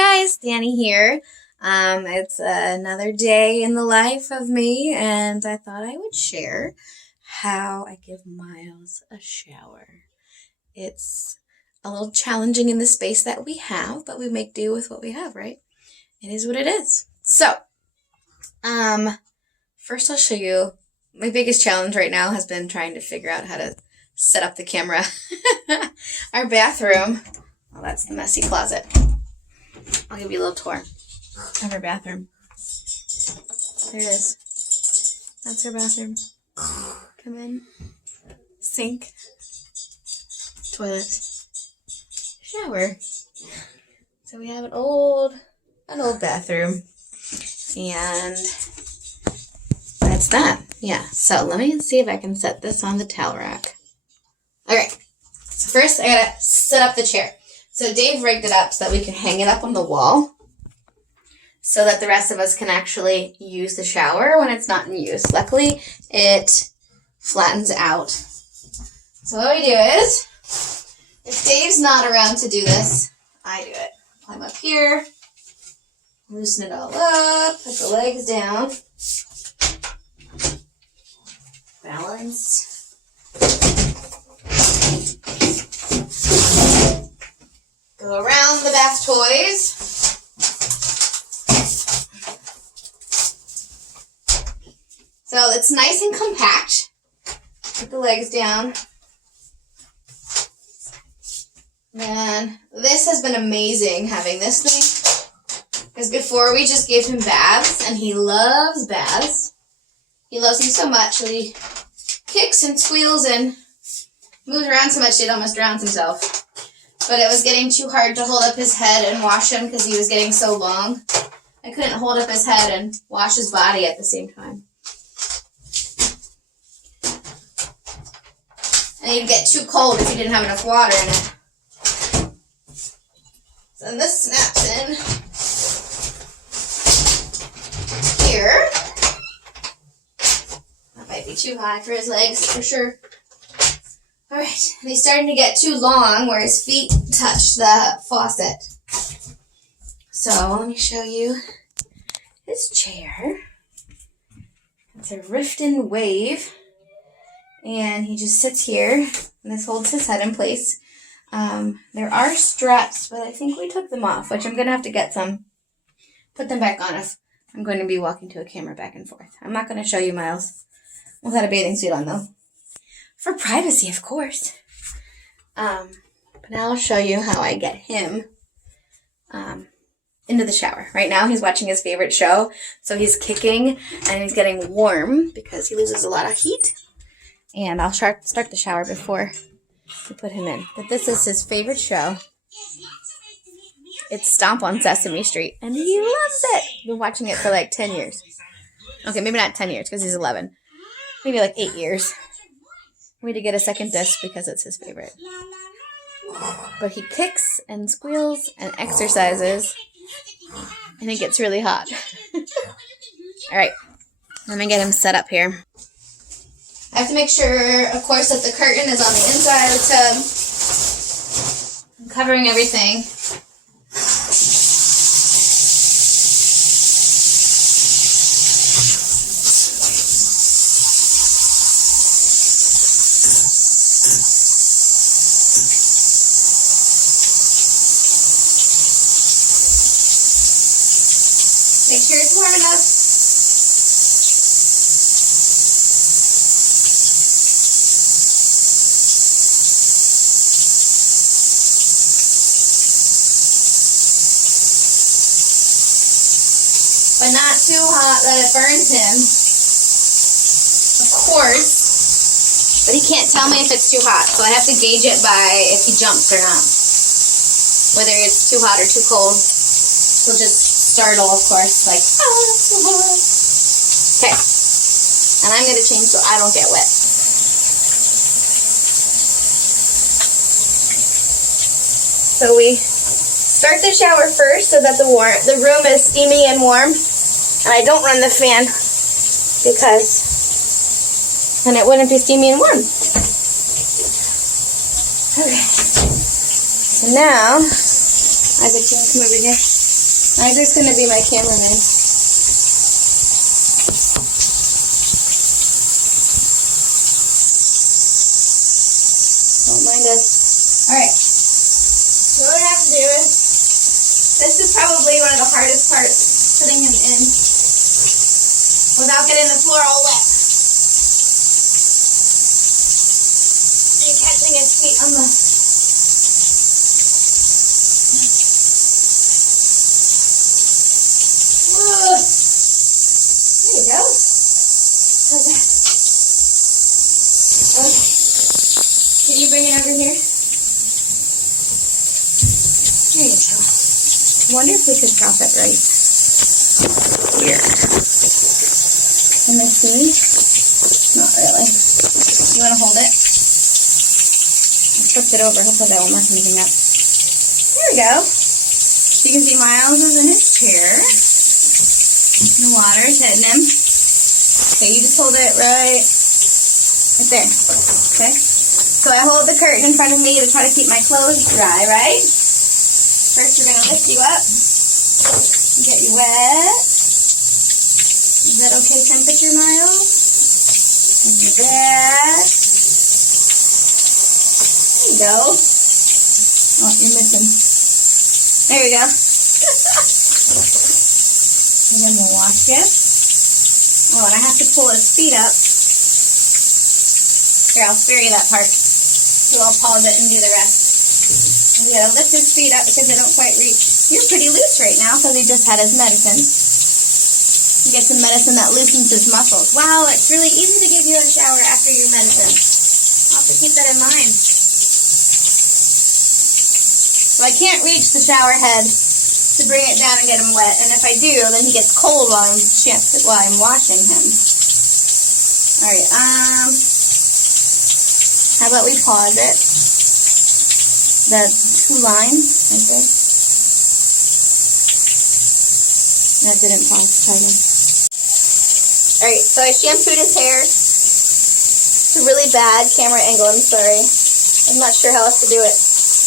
guys, Dani here. It's another day in the life of me, and I thought I would share how I give Miles a shower. It's a little challenging in the space that we have, but we make do with what we have, right? It is what it is. So, first I'll show you, my biggest challenge right now has been trying to figure out how to set up the camera. Our bathroom, well, that's the messy closet. I'll give you a little tour of our bathroom. There it is. That's our bathroom. Come in. Sink. Toilet. Shower. So we have an old bathroom. And that's that. Yeah, so let me see if I can set this on the towel rack. Alright, so first I gotta set up the chair. So Dave rigged it up so that we can hang it up on the wall so that the rest of us can actually use the shower when it's not in use. Luckily, it flattens out. So what we do is, if Dave's not around to do this, I do it. Climb up here, loosen it all up, put the legs down, balance. Go around the bath toys. So it's nice and compact. Put the legs down. Man, this has been amazing having this thing. Because before we just gave him baths, and he loves baths. He loves them so much that he kicks and squeals and moves around so much he almost drowns himself. But it was getting too hard to hold up his head and wash him because he was getting so long. I couldn't hold up his head and wash his body at the same time. And he'd get too cold if he didn't have enough water in it. So this snaps in here. That might be too high for his legs for sure. Alright, and he's starting to get too long where his feet touch the faucet. So let me show you his chair. It's a Riften Wave. And he just sits here, and this holds his head in place. There are straps, but I think we took them off, which I'm going to have to get some. Put them back on if I'm going to be walking to a camera back and forth. I'm not going to show you Miles without a bathing suit on, though. For privacy, of course. But now I'll show you how I get him into the shower. Right now he's watching his favorite show, so he's kicking and he's getting warm because he loses a lot of heat. And I'll start the shower before we put him in. But this is his favorite show. It's Stomp on Sesame Street, and he loves it. He's been watching it for like 10 years. Okay, maybe not 10 years because he's 11. Maybe like 8 years. We need to get a second disc because it's his favorite. But he kicks and squeals and exercises, and it gets really hot. Alright, let me get him set up here. I have to make sure, of course, that the curtain is on the inside of the tub. I'm covering everything. Make sure it's warm enough. But not too hot that it burns him. Of course. But he can't tell me if it's too hot, so I have to gauge it by if he jumps or not. Whether it's too hot or too cold. He'll just startle, of course, like, ah. Okay. And I'm going to change so I don't get wet. So we start the shower first so that the room is steamy and warm. And I don't run the fan because then it wouldn't be steamy and warm. Okay. So now, Isaac, you want to come over here? Ivor's gonna be my cameraman. Don't mind us. Alright. So what we have to do is, this is probably one of the hardest parts, putting him in without getting the floor all wet. And catching his feet on the... Whoa. There you go. How's that? Okay. Can you bring it over here? There you go. I wonder if we could drop it right here. Can I see? Not really. You want to hold it? I flipped it over. Hopefully that won't mess anything up. There we go. So you can see Miles is in his chair. The water is hitting him. Okay, you just hold it right there. Okay? So I hold the curtain in front of me to try to keep my clothes dry, right? First, we're going to lift you up and get you wet. Is that okay temperature, Miles? And your bed. There you go. Oh, you're missing. There we go. And then we'll wash you. Oh, and I have to pull his feet up. Here, I'll spare you that part. So I'll pause it and do the rest. You gotta lift his feet up because they don't quite reach. You're pretty loose right now because he just had his medicine. You get some medicine that loosens his muscles. Wow, it's really easy to give you a shower after your medicine. I'll have to keep that in mind. So I can't reach the shower head to bring it down and get him wet. And if I do, then he gets cold while I'm washing him. Alright, how about we pause it? The two lines right there. That didn't pause. Try again. Alright, so I shampooed his hair. It's a really bad camera angle, I'm sorry. I'm not sure how else to do it.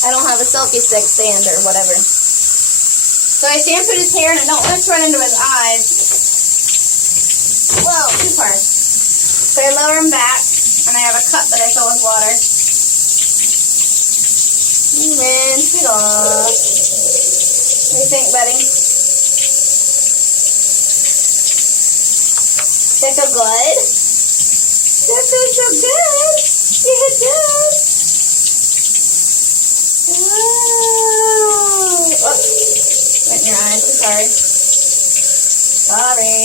I don't have a selfie stick stand or whatever. So I shampooed his hair and I don't want it to run into his eyes. Whoa, too far. So I lower him back and I have a cup that I fill with water. And rinse it off. What do you think, buddy? Does that feel good? That feels so good. Yeah, it does. Whoa. Oops. Went in your eyes. I'm sorry. Sorry.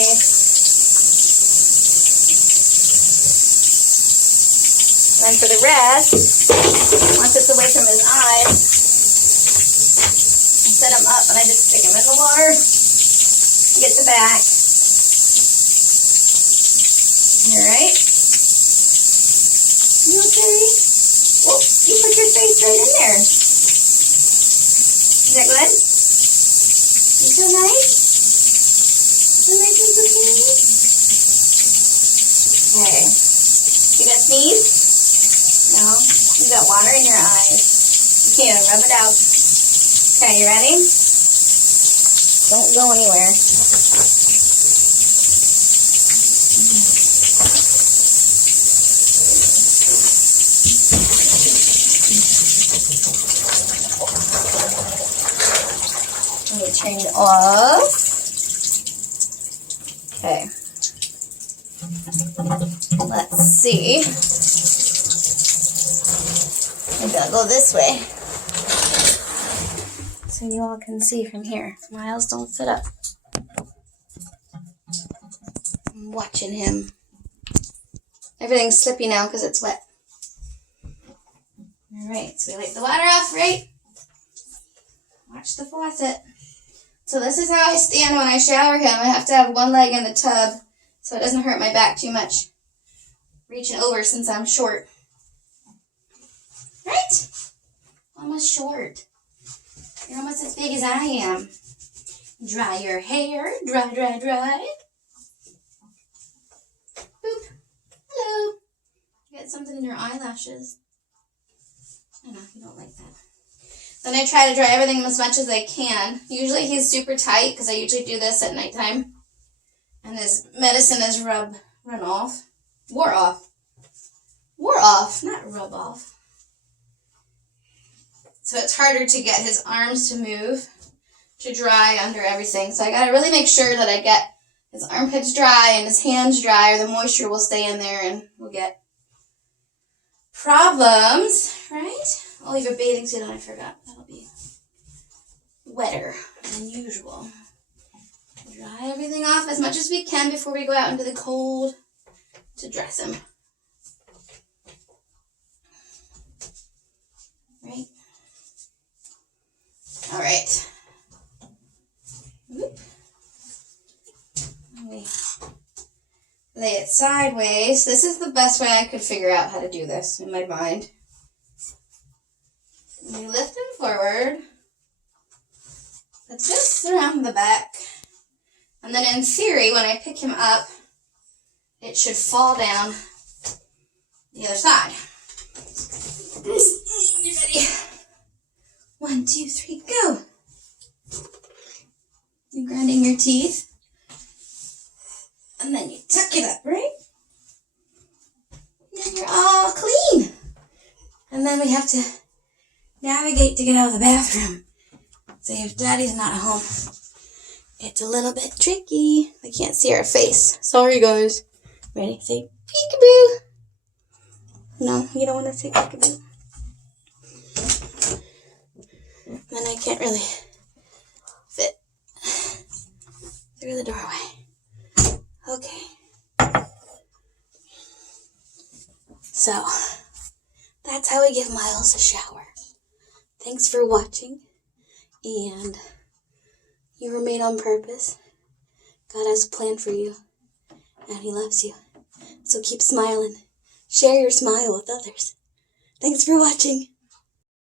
And for the rest, once it's away from his eyes, I set him up and I just stick him in the water, get the back. Alright? You okay? Well, you put your face right in there. Is that good? You feel nice? Feel nice and clean? Okay. You gonna sneeze? No, you got water in your eyes. You can't rub it out. Okay, you ready? Don't go anywhere. Let me turn it off. Okay. Let's see. Maybe I'll go this way so you all can see from here. Miles, don't sit up. I'm watching him. Everything's slippy now because it's wet. Alright, so we wipe the water off, right? Watch the faucet. So this is how I stand when I shower him. I have to have one leg in the tub so it doesn't hurt my back too much. Reaching over since I'm short. Right? Almost short. You're almost as big as I am. Dry your hair. Dry, dry, dry. Boop. Hello. You got something in your eyelashes. I know, you don't like that. Then I try to dry everything as much as I can. Usually he's super tight because I usually do this at nighttime. And his medicine is run off. Wore off. Wore off, not rub off. So it's harder to get his arms to move, to dry under everything. So I gotta really make sure that I get his armpits dry and his hands dry, or the moisture will stay in there and we'll get problems, right? I'll leave a bathing suit on, I forgot. That'll be wetter than usual. Dry everything off as much as we can before we go out into the cold to dress him. Right? All right. Whoop. We lay it sideways. This is the best way I could figure out how to do this in my mind. We lift him forward. But just around the back. And then in theory, when I pick him up, it should fall down the other side. You ready? 1, 2, 3, go. You're grinding your teeth. And then you tuck it up, right? And you're all clean. And then we have to navigate to get out of the bathroom. So if Daddy's not home, it's a little bit tricky. I can't see our face. Sorry, guys. Ready? Say peekaboo. No, you don't want to say peekaboo. Then I can't really fit through the doorway. Okay. So, that's how we give Miles a shower. Thanks for watching. And you were made on purpose. God has a plan for you. And He loves you. So keep smiling. Share your smile with others. Thanks for watching.